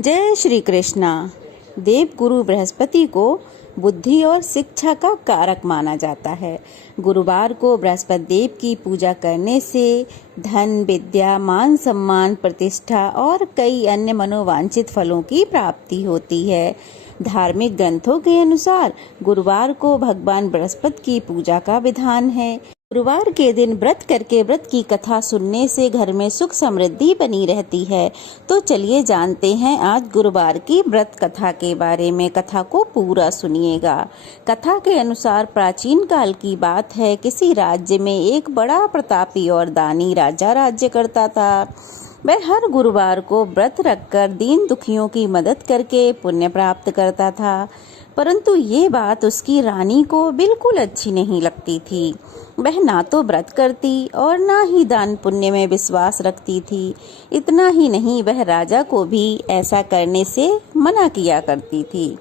जय श्री कृष्णा। देव गुरु बृहस्पति को बुद्धि और शिक्षा का कारक माना जाता है। गुरुवार को बृहस्पति देव की पूजा करने से धन, विद्या, मान सम्मान, प्रतिष्ठा और कई अन्य मनोवांछित फलों की प्राप्ति होती है। धार्मिक ग्रंथों के अनुसार गुरुवार को भगवान बृहस्पति की पूजा का विधान है। गुरुवार के दिन व्रत करके व्रत की कथा सुनने से घर में सुख समृद्धि बनी रहती है। तो चलिए जानते हैं आज गुरुवार की व्रत कथा के बारे में। कथा को पूरा सुनिएगा। कथा के अनुसार प्राचीन काल की बात है। किसी राज्य में एक बड़ा प्रतापी और दानी राजा राज्य करता था। वह हर गुरुवार को व्रत रखकर दीन दुखियों की मदद करके पुण्य प्राप्त करता था। परंतु ये बात उसकी रानी को बिल्कुल अच्छी नहीं लगती थी। वह ना तो व्रत करती और ना ही दान पुण्य में विश्वास रखती थी। इतना ही नहीं, वह राजा को भी ऐसा करने से मना किया करती थी।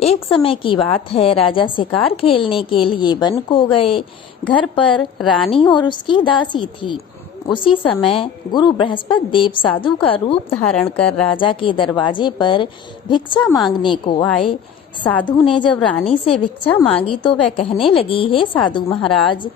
एक समय की बात है, राजा शिकार खेलने के लिए वन को गए। घर पर रानी और उसकी दासी थी। उसी समय गुरु बृहस्पति देव साधु का रूप धारण कर राजा के दरवाजे पर भिक्षा मांगने को आए। साधु ने जब रानी से भिक्षा मांगी तो वह कहने लगी, हे साधु महाराज,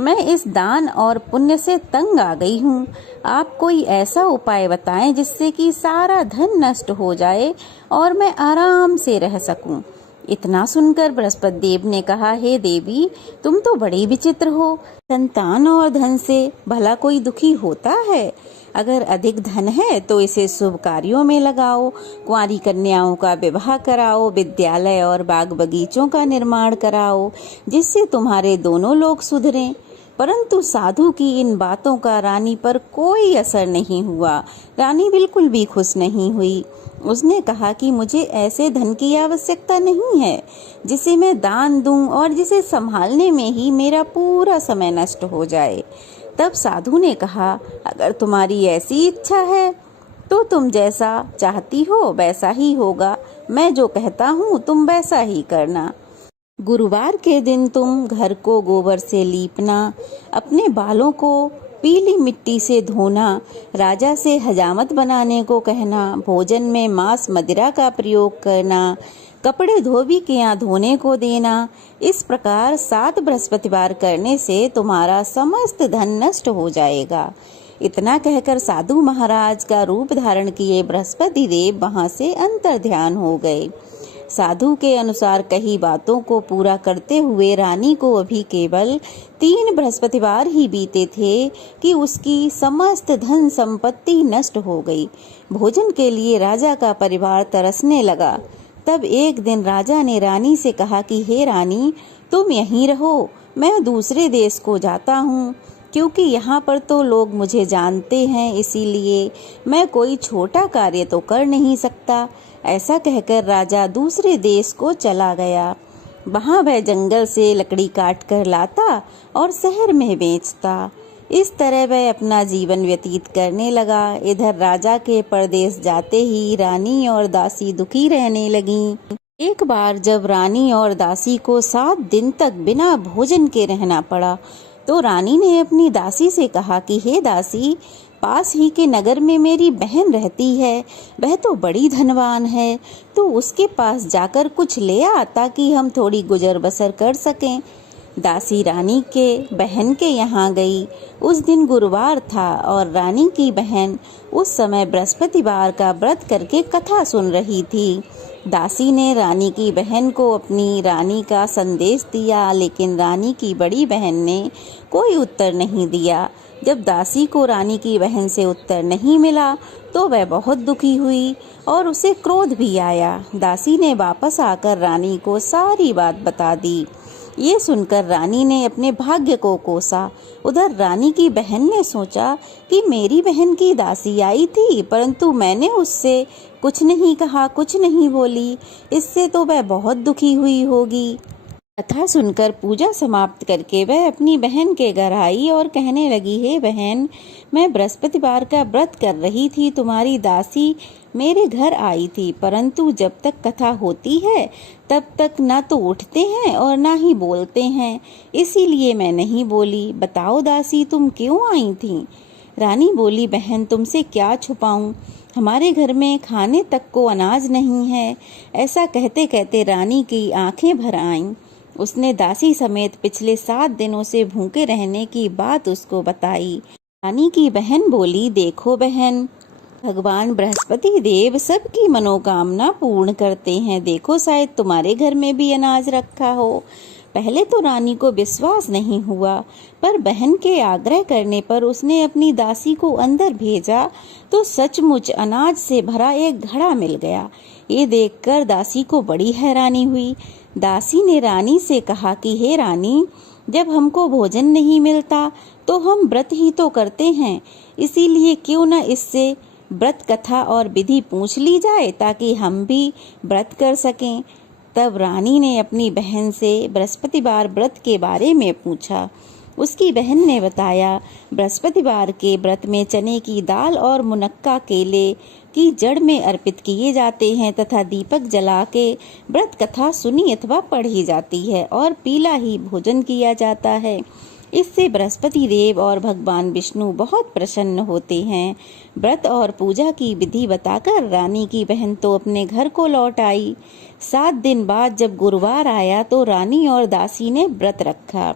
मैं इस दान और पुण्य से तंग आ गई हूँ। आप कोई ऐसा उपाय बताएं जिससे कि सारा धन नष्ट हो जाए और मैं आराम से रह सकूं। इतना सुनकर बृहस्पति देव ने कहा, हे देवी, तुम तो बड़ी विचित्र हो। संतान और धन से भला कोई दुखी होता है? अगर अधिक धन है तो इसे शुभ कार्यों में लगाओ, कुंवारी कन्याओं का विवाह कराओ, विद्यालय और बाग बगीचों का निर्माण कराओ, जिससे तुम्हारे दोनों लोग सुधरें। परंतु साधु की इन बातों का रानी पर कोई असर नहीं हुआ। रानी बिल्कुल भी खुश नहीं हुई। उसने कहा कि मुझे ऐसे धन की आवश्यकता नहीं है जिसे मैं दान दूं और जिसे संभालने में ही मेरा पूरा समय नष्ट हो जाए। तब साधु ने कहा, अगर तुम्हारी ऐसी इच्छा है तो तुम जैसा चाहती हो वैसा ही होगा। मैं जो कहता हूँ तुम वैसा ही करना। गुरुवार के दिन तुम घर को गोबर से लीपना, अपने बालों को पीली मिट्टी से धोना, राजा से हजामत बनाने को कहना, भोजन में मांस मदिरा का प्रयोग करना, कपड़े धोबी के यहाँ धोने को देना। इस प्रकार 7 बृहस्पतिवार करने से तुम्हारा समस्त धन नष्ट हो जाएगा। इतना कहकर साधु महाराज का रूप धारण किए बृहस्पति देव वहां से अंतर ध्यान हो गए। साधु के अनुसार कही बातों को पूरा करते हुए रानी को अभी केवल 3 बृहस्पतिवार ही बीते थे कि उसकी समस्त धन संपत्ति नष्ट हो गई। भोजन के लिए राजा का परिवार तरसने लगा। तब एक दिन राजा ने रानी से कहा कि हे रानी, तुम यहीं रहो, मैं दूसरे देश को जाता हूँ, क्योंकि यहाँ पर तो लोग मुझे जानते हैं, इसीलिए मैं कोई छोटा कार्य तो कर नहीं सकता। ऐसा कहकर राजा दूसरे देश को चला गया। वहाँ वह जंगल से लकड़ी काट कर लाता और शहर में बेचता। इस तरह वह अपना जीवन व्यतीत करने लगा। इधर राजा के परदेश जाते ही रानी और दासी दुखी रहने लगीं। एक बार जब रानी और दासी को 7 दिन तक बिना भोजन के रहना पड़ा तो रानी ने अपनी दासी से कहा कि हे दासी, पास ही के नगर में मेरी बहन रहती है, वह तो बड़ी धनवान है, तो उसके पास जाकर कुछ ले आ ताकि हम थोड़ी गुजर बसर कर सकें। दासी रानी के बहन के यहाँ गई। उस दिन गुरुवार था और रानी की बहन उस समय बृहस्पतिवार का व्रत करके कथा सुन रही थी। दासी ने रानी की बहन को अपनी रानी का संदेश दिया, लेकिन रानी की बड़ी बहन ने कोई उत्तर नहीं दिया। जब दासी को रानी की बहन से उत्तर नहीं मिला तो वह बहुत दुखी हुई और उसे क्रोध भी आया। दासी ने वापस आकर रानी को सारी बात बता दी। ये सुनकर रानी ने अपने भाग्य को कोसा। उधर रानी की बहन ने सोचा कि मेरी बहन की दासी आई थी, परंतु मैंने उससे कुछ नहीं कहा, कुछ नहीं बोली, इससे तो वह बहुत दुखी हुई होगी। कथा सुनकर पूजा समाप्त करके वह अपनी बहन के घर आई और कहने लगी, हे बहन, मैं बृहस्पतिवार का व्रत कर रही थी, तुम्हारी दासी मेरे घर आई थी, परंतु जब तक कथा होती है तब तक ना तो उठते हैं और ना ही बोलते हैं, इसीलिए मैं नहीं बोली। बताओ दासी, तुम क्यों आई थी? रानी बोली, बहन तुमसे क्या छुपाऊं, हमारे घर में खाने तक को अनाज नहीं है। ऐसा कहते कहते रानी की आंखें भर आईं। उसने दासी समेत पिछले 7 दिनों से भूखे रहने की बात उसको बताई। रानी की बहन बोली, देखो बहन, भगवान बृहस्पति देव सबकी मनोकामना पूर्ण करते हैं। देखो शायद तुम्हारे घर में भी अनाज रखा हो। पहले तो रानी को विश्वास नहीं हुआ, पर बहन के आग्रह करने पर उसने अपनी दासी को अंदर भेजा तो सचमुच अनाज से भरा एक घड़ा मिल गया। ये देखकर दासी को बड़ी हैरानी हुई। दासी ने रानी से कहा कि हे रानी, जब हमको भोजन नहीं मिलता तो हम व्रत ही तो करते हैं, इसीलिए क्यों न इससे व्रत कथा और विधि पूछ ली जाए ताकि हम भी व्रत कर सकें। तब रानी ने अपनी बहन से बृहस्पतिवार व्रत के बारे में पूछा। उसकी बहन ने बताया, बृहस्पतिवार के व्रत में चने की दाल और मुनक्का केले की जड़ में अर्पित किए जाते हैं तथा दीपक जला के व्रत कथा सुनी अथवा पढ़ी जाती है और पीला ही भोजन किया जाता है। इससे बृहस्पति देव और भगवान विष्णु बहुत प्रसन्न होते हैं। व्रत और पूजा की विधि बताकर रानी की बहन तो अपने घर को लौट आई। 7 दिन बाद जब गुरुवार आया तो रानी और दासी ने व्रत रखा।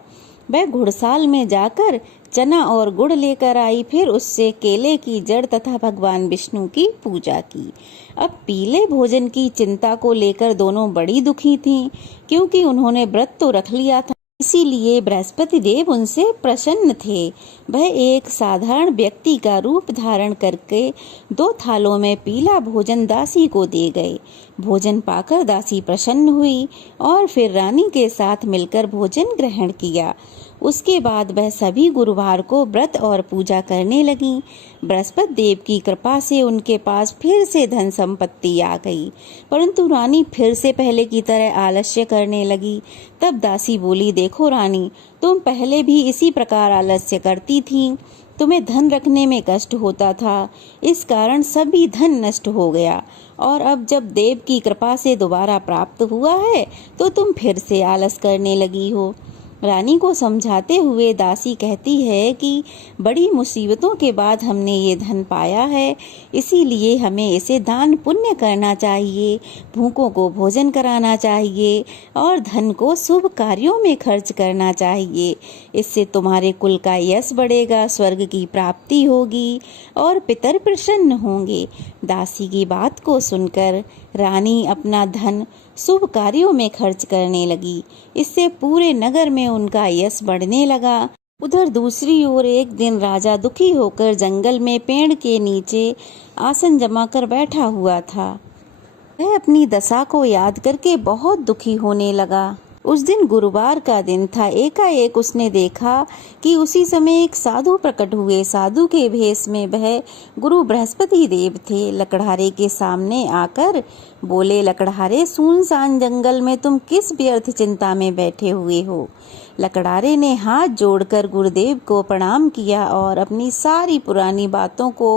वह घुड़साल में जाकर चना और गुड़ लेकर आई, फिर उससे केले की जड़ तथा भगवान विष्णु की पूजा की। अब पीले भोजन की चिंता को लेकर दोनों बड़ी दुखी थीं, क्योंकि उन्होंने व्रत तो रख लिया था, इसीलिए बृहस्पति देव उनसे प्रसन्न थे। वह एक साधारण व्यक्ति का रूप धारण करके 2 थालों में पीला भोजन दासी को दे गए। भोजन पाकर दासी प्रसन्न हुई और फिर रानी के साथ मिलकर भोजन ग्रहण किया। उसके बाद वह सभी गुरुवार को व्रत और पूजा करने लगी। बृहस्पति देव की कृपा से उनके पास फिर से धन संपत्ति आ गई, परंतु रानी फिर से पहले की तरह आलस्य करने लगी। तब दासी बोली, देखो रानी, तुम पहले भी इसी प्रकार आलस्य करती थी। तुम्हें धन रखने में कष्ट होता था, इस कारण सभी धन नष्ट हो गया, और अब जब देव की कृपा से दोबारा प्राप्त हुआ है तो तुम फिर से आलस करने लगी हो। रानी को समझाते हुए दासी कहती है कि बड़ी मुसीबतों के बाद हमने ये धन पाया है, इसीलिए हमें इसे दान पुण्य करना चाहिए, भूखों को भोजन कराना चाहिए और धन को शुभ कार्यों में खर्च करना चाहिए। इससे तुम्हारे कुल का यश बढ़ेगा, स्वर्ग की प्राप्ति होगी और पितर प्रसन्न होंगे। दासी की बात को सुनकर रानी अपना धन शुभ कार्यों में खर्च करने लगी। इससे पूरे नगर में उनका यश बढ़ने लगा। उधर दूसरी ओर एक दिन राजा दुखी होकर जंगल में पेड़ के नीचे आसन जमाकर बैठा हुआ था। वह अपनी दशा को याद करके बहुत दुखी होने लगा। उस दिन गुरुवार का दिन था। एकाएक उसने देखा कि उसी समय एक साधु प्रकट हुए। साधु के भेष में वह गुरु बृहस्पति देव थे। लकड़हारे के सामने आकर बोले, लकड़हारे, सुनसान जंगल में तुम किस व्यर्थ चिंता में बैठे हुए हो? लकड़हारे ने हाथ जोड़कर गुरुदेव को प्रणाम किया और अपनी सारी पुरानी बातों को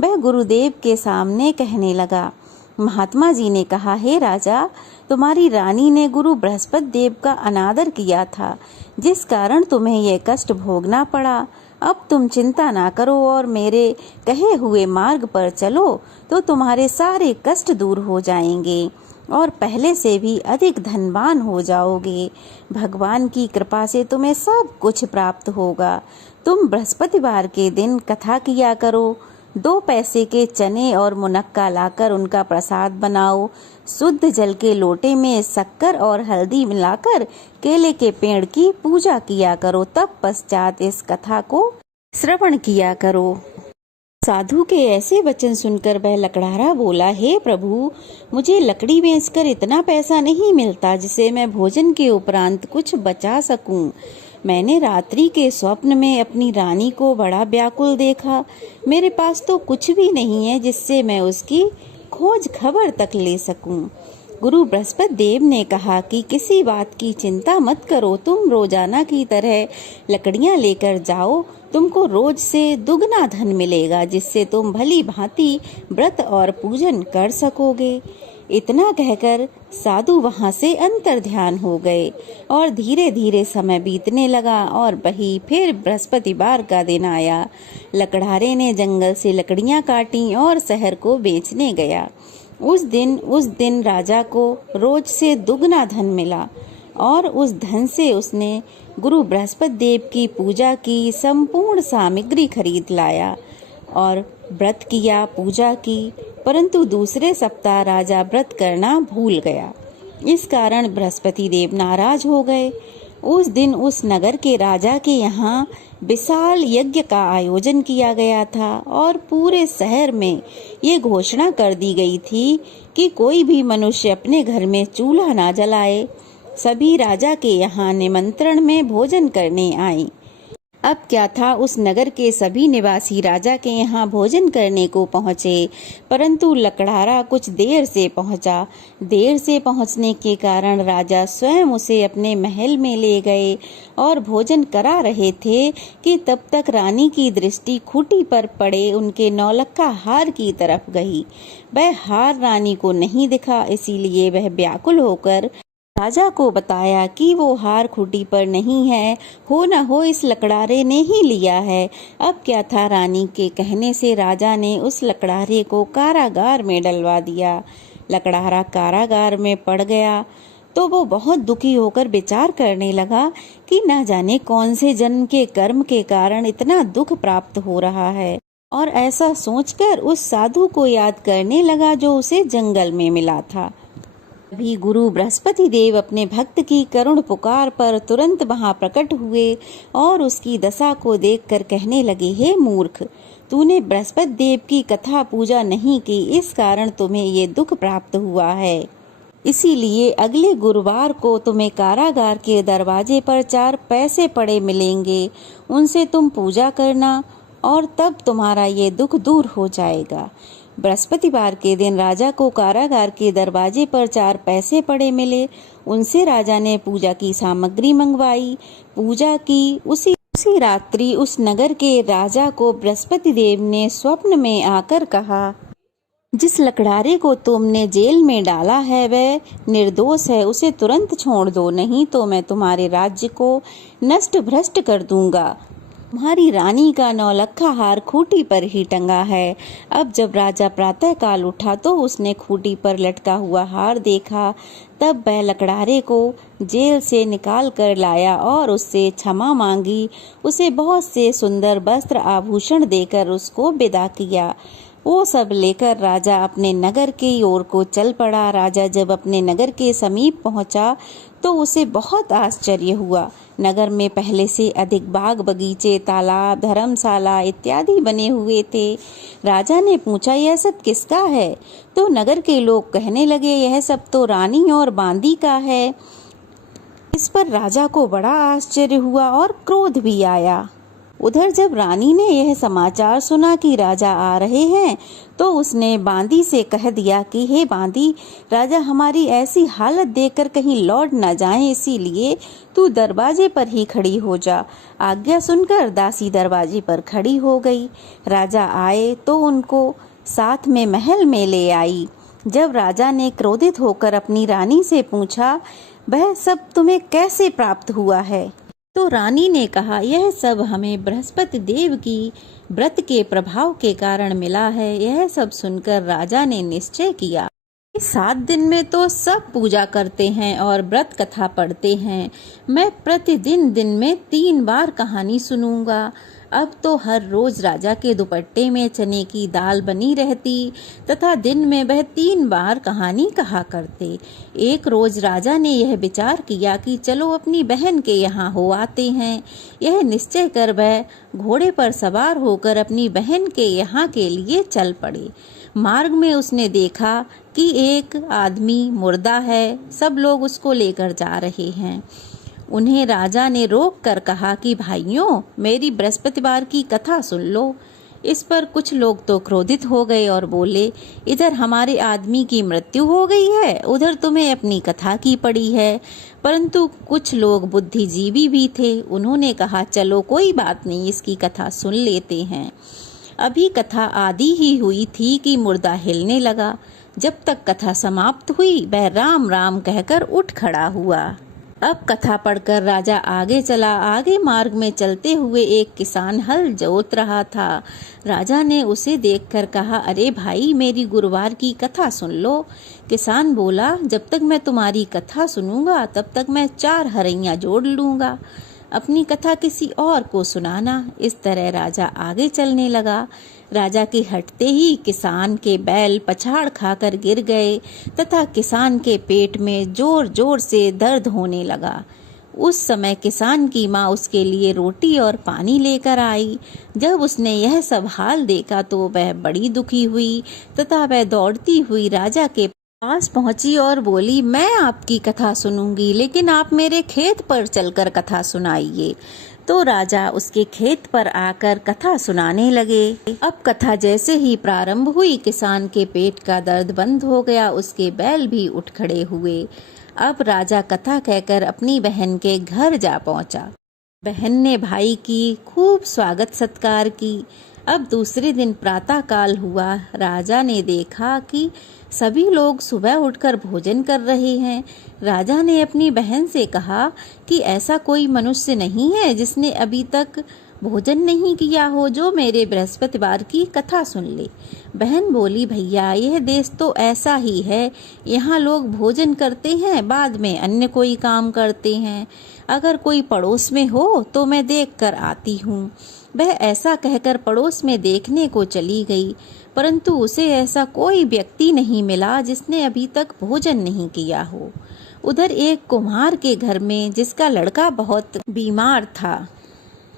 वह गुरुदेव के सामने कहने लगा। महात्मा जी ने कहा, हे राजा, तुम्हारी रानी ने गुरु बृहस्पति देव का अनादर किया था, जिस कारण तुम्हें यह कष्ट भोगना पड़ा। अब तुम चिंता ना करो और मेरे कहे हुए मार्ग पर चलो तो तुम्हारे सारे कष्ट दूर हो जाएंगे और पहले से भी अधिक धनवान हो जाओगे। भगवान की कृपा से तुम्हें सब कुछ प्राप्त होगा। तुम बृहस्पतिवार के दिन कथा किया करो। 2 पैसे के चने और मुनक्का लाकर उनका प्रसाद बनाओ। शुद्ध जल के लोटे में शक्कर और हल्दी मिलाकर केले के पेड़ की पूजा किया करो। तब पश्चात इस कथा को श्रवण किया करो। साधु के ऐसे वचन सुनकर वह लकड़हारा बोला, हे प्रभु, मुझे लकड़ी बेचकर इतना पैसा नहीं मिलता जिसे मैं भोजन के उपरांत कुछ बचा सकूं। मैंने रात्रि के स्वप्न में अपनी रानी को बड़ा व्याकुल देखा। मेरे पास तो कुछ भी नहीं है जिससे मैं उसकी खोज खबर तक ले सकूं। गुरु बृहस्पति देव ने कहा कि किसी बात की चिंता मत करो, तुम रोजाना की तरह लकड़ियां लेकर जाओ। तुमको रोज से दुगना धन मिलेगा, जिससे तुम भली भांति व्रत और पूजन कर सकोगे। इतना कहकर साधु वहां से अंतर्ध्यान हो गए और धीरे धीरे समय बीतने लगा और वही फिर बृहस्पतिवार का दिन आया। लकड़हारे ने जंगल से लकड़ियां काटी और शहर को बेचने गया। उस दिन राजा को रोज से दुगना धन मिला और उस धन से उसने गुरु बृहस्पति देव की पूजा की संपूर्ण सामग्री खरीद लाया और व्रत किया, पूजा की। परंतु दूसरे सप्ताह राजा व्रत करना भूल गया। इस कारण बृहस्पति देव नाराज हो गए। उस दिन उस नगर के राजा के यहाँ विशाल यज्ञ का आयोजन किया गया था और पूरे शहर में ये घोषणा कर दी गई थी कि कोई भी मनुष्य अपने घर में चूल्हा ना जलाए। सभी राजा के यहाँ निमंत्रण में भोजन करने आए। अब क्या था, उस नगर के सभी निवासी राजा के यहाँ भोजन करने को पहुँचे, परंतु लकड़हारा कुछ देर से पहुँचा। देर से पहुँचने के कारण राजा स्वयं उसे अपने महल में ले गए और भोजन करा रहे थे कि तब तक रानी की दृष्टि खूंटी पर पड़े उनके नौलक्खा हार की तरफ गई। वह हार रानी को नहीं दिखा, इसीलिए वह व्याकुल होकर राजा को बताया कि वो हार खूंटी पर नहीं है, हो न हो इस लकड़हारे ने ही लिया है। अब क्या था, रानी के कहने से राजा ने उस लकड़हारे को कारागार में डलवा दिया। लकड़हारा कारागार में पड़ गया तो वो बहुत दुखी होकर विचार करने लगा कि न जाने कौन से जन्म के कर्म के कारण इतना दुख प्राप्त हो रहा है, और ऐसा सोचकर उस साधु को याद करने लगा जो उसे जंगल में मिला था। भी गुरु बृहस्पति देव अपने भक्त की करुण पुकार पर तुरंत वहां प्रकट हुए और उसकी दशा को देखकर कहने लगे, हे मूर्ख, तूने बृहस्पति देव की कथा पूजा नहीं की, इस कारण तुम्हें ये दुख प्राप्त हुआ है। इसीलिए अगले गुरुवार को तुम्हें कारागार के दरवाजे पर 4 पैसे पड़े मिलेंगे, उनसे तुम पूजा करना और तब तुम्हारा ये दुख दूर हो जाएगा। बृहस्पतिवार के दिन राजा को कारागार के दरवाजे पर 4 पैसे पड़े मिले। उनसे राजा ने पूजा की सामग्री मंगवाई, पूजा की। उसी रात्रि उस नगर के राजा को बृहस्पति देव ने स्वप्न में आकर कहा, जिस लकड़हारे को तुमने जेल में डाला है वह निर्दोष है, उसे तुरंत छोड़ दो, नहीं तो मैं तुम्हारे राज्य को नष्ट भ्रष्ट कर दूंगा। तुम्हारी रानी का नौलक्खा हार खूंटी पर ही टंगा है। अब जब राजा प्रातः काल उठा तो उसने खूंटी पर लटका हुआ हार देखा। तब वह लकड़हारे को जेल से निकाल कर लाया और उससे क्षमा मांगी। उसे बहुत से सुंदर वस्त्र आभूषण देकर उसको विदा किया। वो सब लेकर राजा अपने नगर की ओर को चल पड़ा। राजा जब अपने नगर के समीप पहुंचा तो उसे बहुत आश्चर्य हुआ। नगर में पहले से अधिक बाग बगीचे, तालाब, धर्मशाला इत्यादि बने हुए थे। राजा ने पूछा, यह सब किसका है? तो नगर के लोग कहने लगे, यह सब तो रानी और बांदी का है। इस पर राजा को बड़ा आश्चर्य हुआ और क्रोध भी आया। उधर जब रानी ने यह समाचार सुना कि राजा आ रहे हैं तो उसने बांदी से कह दिया कि हे बांदी, राजा हमारी ऐसी हालत देखकर कहीं लौट न जाएं, इसीलिए तू दरवाजे पर ही खड़ी हो जा। आज्ञा सुनकर दासी दरवाजे पर खड़ी हो गई। राजा आए तो उनको साथ में महल में ले आई। जब राजा ने क्रोधित होकर अपनी रानी से पूछा, वह सब तुम्हें कैसे प्राप्त हुआ है? तो रानी ने कहा, यह सब हमें बृहस्पति देव की व्रत के प्रभाव के कारण मिला है। यह सब सुनकर राजा ने निश्चय किया कि 7 दिन में तो सब पूजा करते हैं और व्रत कथा पढ़ते हैं। मैं प्रतिदिन दिन में 3 बार कहानी सुनूंगा। अब तो हर रोज राजा के दुपट्टे में चने की दाल बनी रहती तथा दिन में वह 3 बार कहानी कहा करते। एक रोज राजा ने यह विचार किया कि चलो अपनी बहन के यहाँ हो आते हैं। यह निश्चय कर वह घोड़े पर सवार होकर अपनी बहन के यहाँ के लिए चल पड़े। मार्ग में उसने देखा कि एक आदमी मुर्दा है, सब लोग उसको लेकर जा रहे हैं। उन्हें राजा ने रोक कर कहा कि भाइयों, मेरी बृहस्पतिवार की कथा सुन लो। इस पर कुछ लोग तो क्रोधित हो गए और बोले, इधर हमारे आदमी की मृत्यु हो गई है, उधर तुम्हें अपनी कथा की पड़ी है। परंतु कुछ लोग बुद्धिजीवी भी थे, उन्होंने कहा चलो कोई बात नहीं, इसकी कथा सुन लेते हैं। अभी कथा आदि ही हुई थी कि मुर्दा हिलने लगा। जब तक कथा समाप्त हुई वह राम राम कहकर उठ खड़ा हुआ। अब कथा पढ़कर राजा आगे चला। आगे मार्ग में चलते हुए एक किसान हल जोत रहा था। राजा ने उसे देखकर कहा, अरे भाई, मेरी गुरुवार की कथा सुन लो। किसान बोला, जब तक मैं तुम्हारी कथा सुनूंगा तब तक मैं 4 हरैया जोड़ लूंगा, अपनी कथा किसी और को सुनाना। इस तरह राजा आगे चलने लगा। राजा के हटते ही किसान के बैल पछाड़ खाकर गिर गए तथा किसान के पेट में जोर जोर से दर्द होने लगा। उस समय किसान की माँ उसके लिए रोटी और पानी लेकर आई। जब उसने यह सब हाल देखा तो वह बड़ी दुखी हुई तथा वह दौड़ती हुई राजा के पास पहुंची और बोली, मैं आपकी कथा सुनूंगी, लेकिन आप मेरे खेत पर चलकर कथा सुनाइए। तो राजा उसके खेत पर आकर कथा सुनाने लगे। अब कथा जैसे ही प्रारंभ हुई, किसान के पेट का दर्द बंद हो गया, उसके बैल भी उठ खड़े हुए। अब राजा कथा कहकर अपनी बहन के घर जा पहुंचा। बहन ने भाई की खूब स्वागत सत्कार की। अब दूसरे दिन प्रातः काल हुआ। राजा ने देखा कि सभी लोग सुबह उठकर भोजन कर रहे हैं। राजा ने अपनी बहन से कहा कि ऐसा कोई मनुष्य नहीं है जिसने अभी तक भोजन नहीं किया हो, जो मेरे बृहस्पतिवार की कथा सुन ले। बहन बोली, भैया, यह देश तो ऐसा ही है, यहाँ लोग भोजन करते हैं, बाद में अन्य कोई काम करते हैं। अगर कोई पड़ोस में हो तो मैं देख कर आती हूँ। वह ऐसा कहकर पड़ोस में देखने को चली गई, परंतु उसे ऐसा कोई व्यक्ति नहीं मिला जिसने अभी तक भोजन नहीं किया हो। उधर एक कुम्हार के घर में, जिसका लड़का बहुत बीमार था,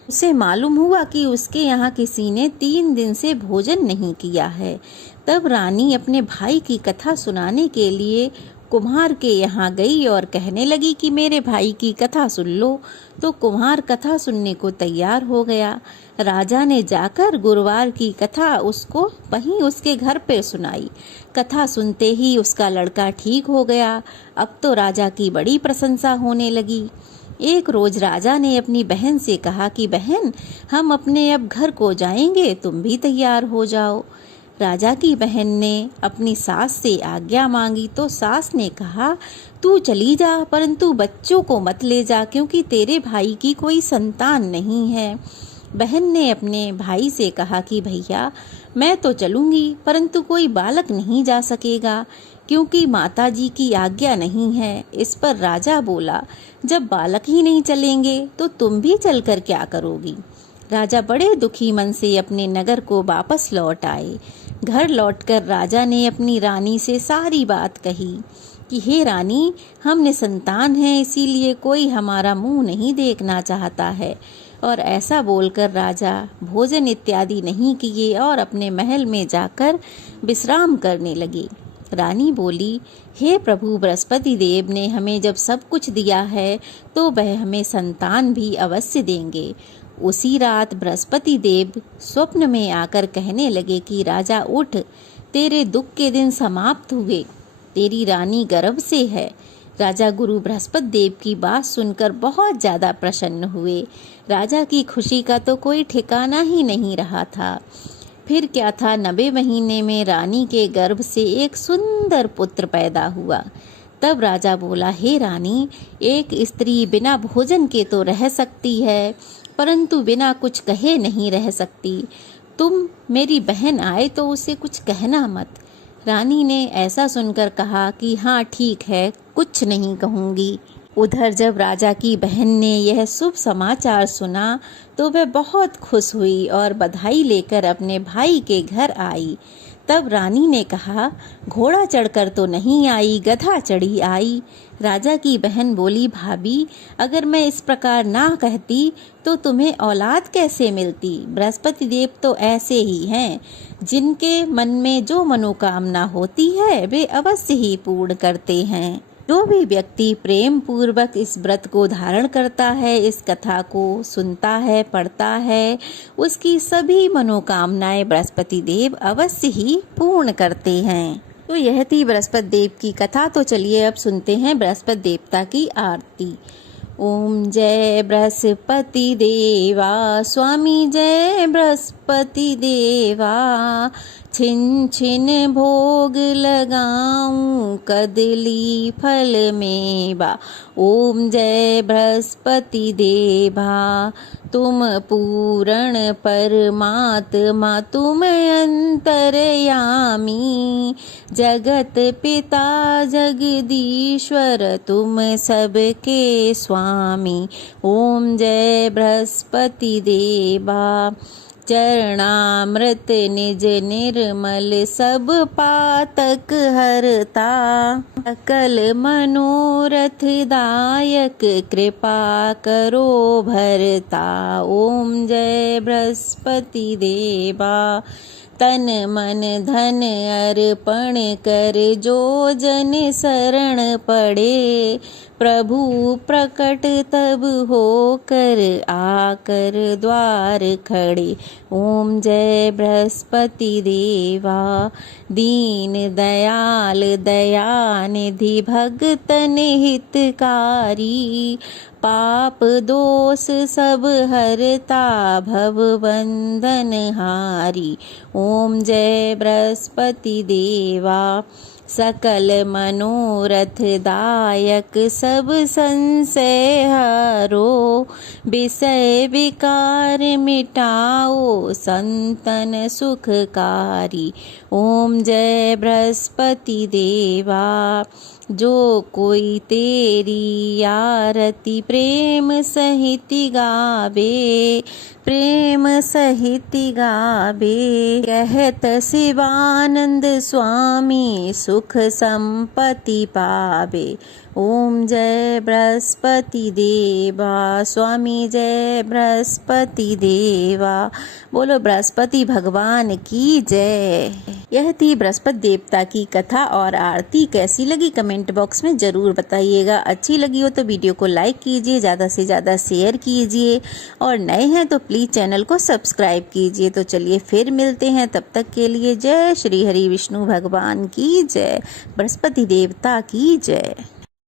उसे मालूम हुआ कि उसके यहाँ किसी ने 3 दिन से भोजन नहीं किया है। तब रानी अपने भाई की कथा सुनाने के लिए कुम्हार के यहाँ गई और कहने लगी कि मेरे भाई की कथा सुन लो। तो कुम्हार कथा सुनने को तैयार हो गया। राजा ने जाकर गुरुवार की कथा उसको वहीं उसके घर पे सुनाई। कथा सुनते ही उसका लड़का ठीक हो गया। अब तो राजा की बड़ी प्रशंसा होने लगी। एक रोज राजा ने अपनी बहन से कहा कि बहन, हम अपने अब घर को जाएंगे, तुम भी तैयार हो जाओ। राजा की बहन ने अपनी सास से आज्ञा मांगी तो सास ने कहा, तू चली जा, परंतु बच्चों को मत ले जा, क्योंकि तेरे भाई की कोई संतान नहीं है। बहन ने अपने भाई से कहा कि भैया, मैं तो चलूंगी, परंतु कोई बालक नहीं जा सकेगा, क्योंकि माताजी की आज्ञा नहीं है। इस पर राजा बोला, जब बालक ही नहीं चलेंगे तो तुम भी चलकर क्या करोगी। राजा बड़े दुखी मन से अपने नगर को वापस लौट आए। घर लौटकर राजा ने अपनी रानी से सारी बात कही कि हे रानी, हम निसंतान हैं, इसीलिए कोई हमारा मुंह नहीं देखना चाहता है। और ऐसा बोलकर राजा भोजन इत्यादि नहीं किए और अपने महल में जाकर विश्राम करने लगे। रानी बोली, हे प्रभु बृहस्पति देव ने हमें जब सब कुछ दिया है तो वह हमें संतान भी अवश्य देंगे। उसी रात बृहस्पति देव स्वप्न में आकर कहने लगे कि राजा उठ, तेरे दुख के दिन समाप्त हुए, तेरी रानी गर्भ से है। राजा गुरु बृहस्पति देव की बात सुनकर बहुत ज्यादा प्रसन्न हुए। राजा की खुशी का तो कोई ठिकाना ही नहीं रहा था। फिर क्या था, 90 महीने में रानी के गर्भ से एक सुंदर पुत्र पैदा हुआ। तब राजा बोला, हे रानी, एक स्त्री बिना भोजन के तो रह सकती है, परंतु बिना कुछ कहे नहीं रह सकती। तुम मेरी बहन आए तो उसे कुछ कहना मत। रानी ने ऐसा सुनकर कहा कि हाँ ठीक है, कुछ नहीं कहूँगी। उधर जब राजा की बहन ने यह शुभ समाचार सुना तो वह बहुत खुश हुई और बधाई लेकर अपने भाई के घर आई। तब रानी ने कहा, घोड़ा चढ़कर तो नहीं आई, गधा चढ़ी आई। राजा की बहन बोली, भाभी, अगर मैं इस प्रकार ना कहती तो तुम्हें औलाद कैसे मिलती। बृहस्पति देव तो ऐसे ही हैं, जिनके मन में जो मनोकामना होती है वे अवश्य ही पूर्ण करते हैं। जो भी व्यक्ति प्रेम पूर्वक इस व्रत को धारण करता है, इस कथा को सुनता है, पढ़ता है, उसकी सभी मनोकामनाएं बृहस्पति देव अवश्य ही पूर्ण करते हैं। तो यह थी बृहस्पति देव की कथा। तो चलिए अब सुनते हैं बृहस्पति देवता की आरती। ओम जय बृहस्पति देवा, स्वामी जय बृहस्पति देवा, छिन छिन भोग लगाऊं कदली फल मेवा। ओम जय बृहस्पति देवा। तुम पूरण परमात्मा तुम अंतर्यामी। जगत पिता जगदीश्वर तुम सबके स्वामी। ओम जय बृहस्पति देवा। चरणामृत निज निर्मल सब पातक हरता। सकल मनोरथ दायक कृपा करो भरता। ओम जय बृहस्पति देवा। तन मन धन अर्पण कर जो जन शरण पड़े। प्रभु प्रकट तब होकर आकर द्वार खड़े। ओम जय बृहस्पति देवा। दीन दयाल दयानिधि भगतन हितकारी। पाप दोष सब हरता भव बंधन हारी। ओम जय बृहस्पति देवा। सकल मनोरथ दायक सब संशय हरो। विषय विकार मिटाओ संतन सुखकारी। ओम जय बृहस्पति देवा। जो कोई तेरी आरती प्रेम सहित गावे। प्रेम सहित गावे। कहत शिवानंद स्वामी सुख संपत्ति पावे। ओम जय बृहस्पति देवा। स्वामी जय बृहस्पति देवा। बोलो बृहस्पति भगवान की जय। यह थी बृहस्पति देवता की कथा और आरती। कैसी लगी कमेंट बॉक्स में जरूर बताइएगा। अच्छी लगी हो तो वीडियो को लाइक कीजिए, ज़्यादा से ज़्यादा शेयर कीजिए और नए हैं तो प्लीज़ चैनल को सब्सक्राइब कीजिए। तो चलिए फिर मिलते हैं, तब तक के लिए जय श्री हरि विष्णु भगवान की जय। बृहस्पति देवता की जय।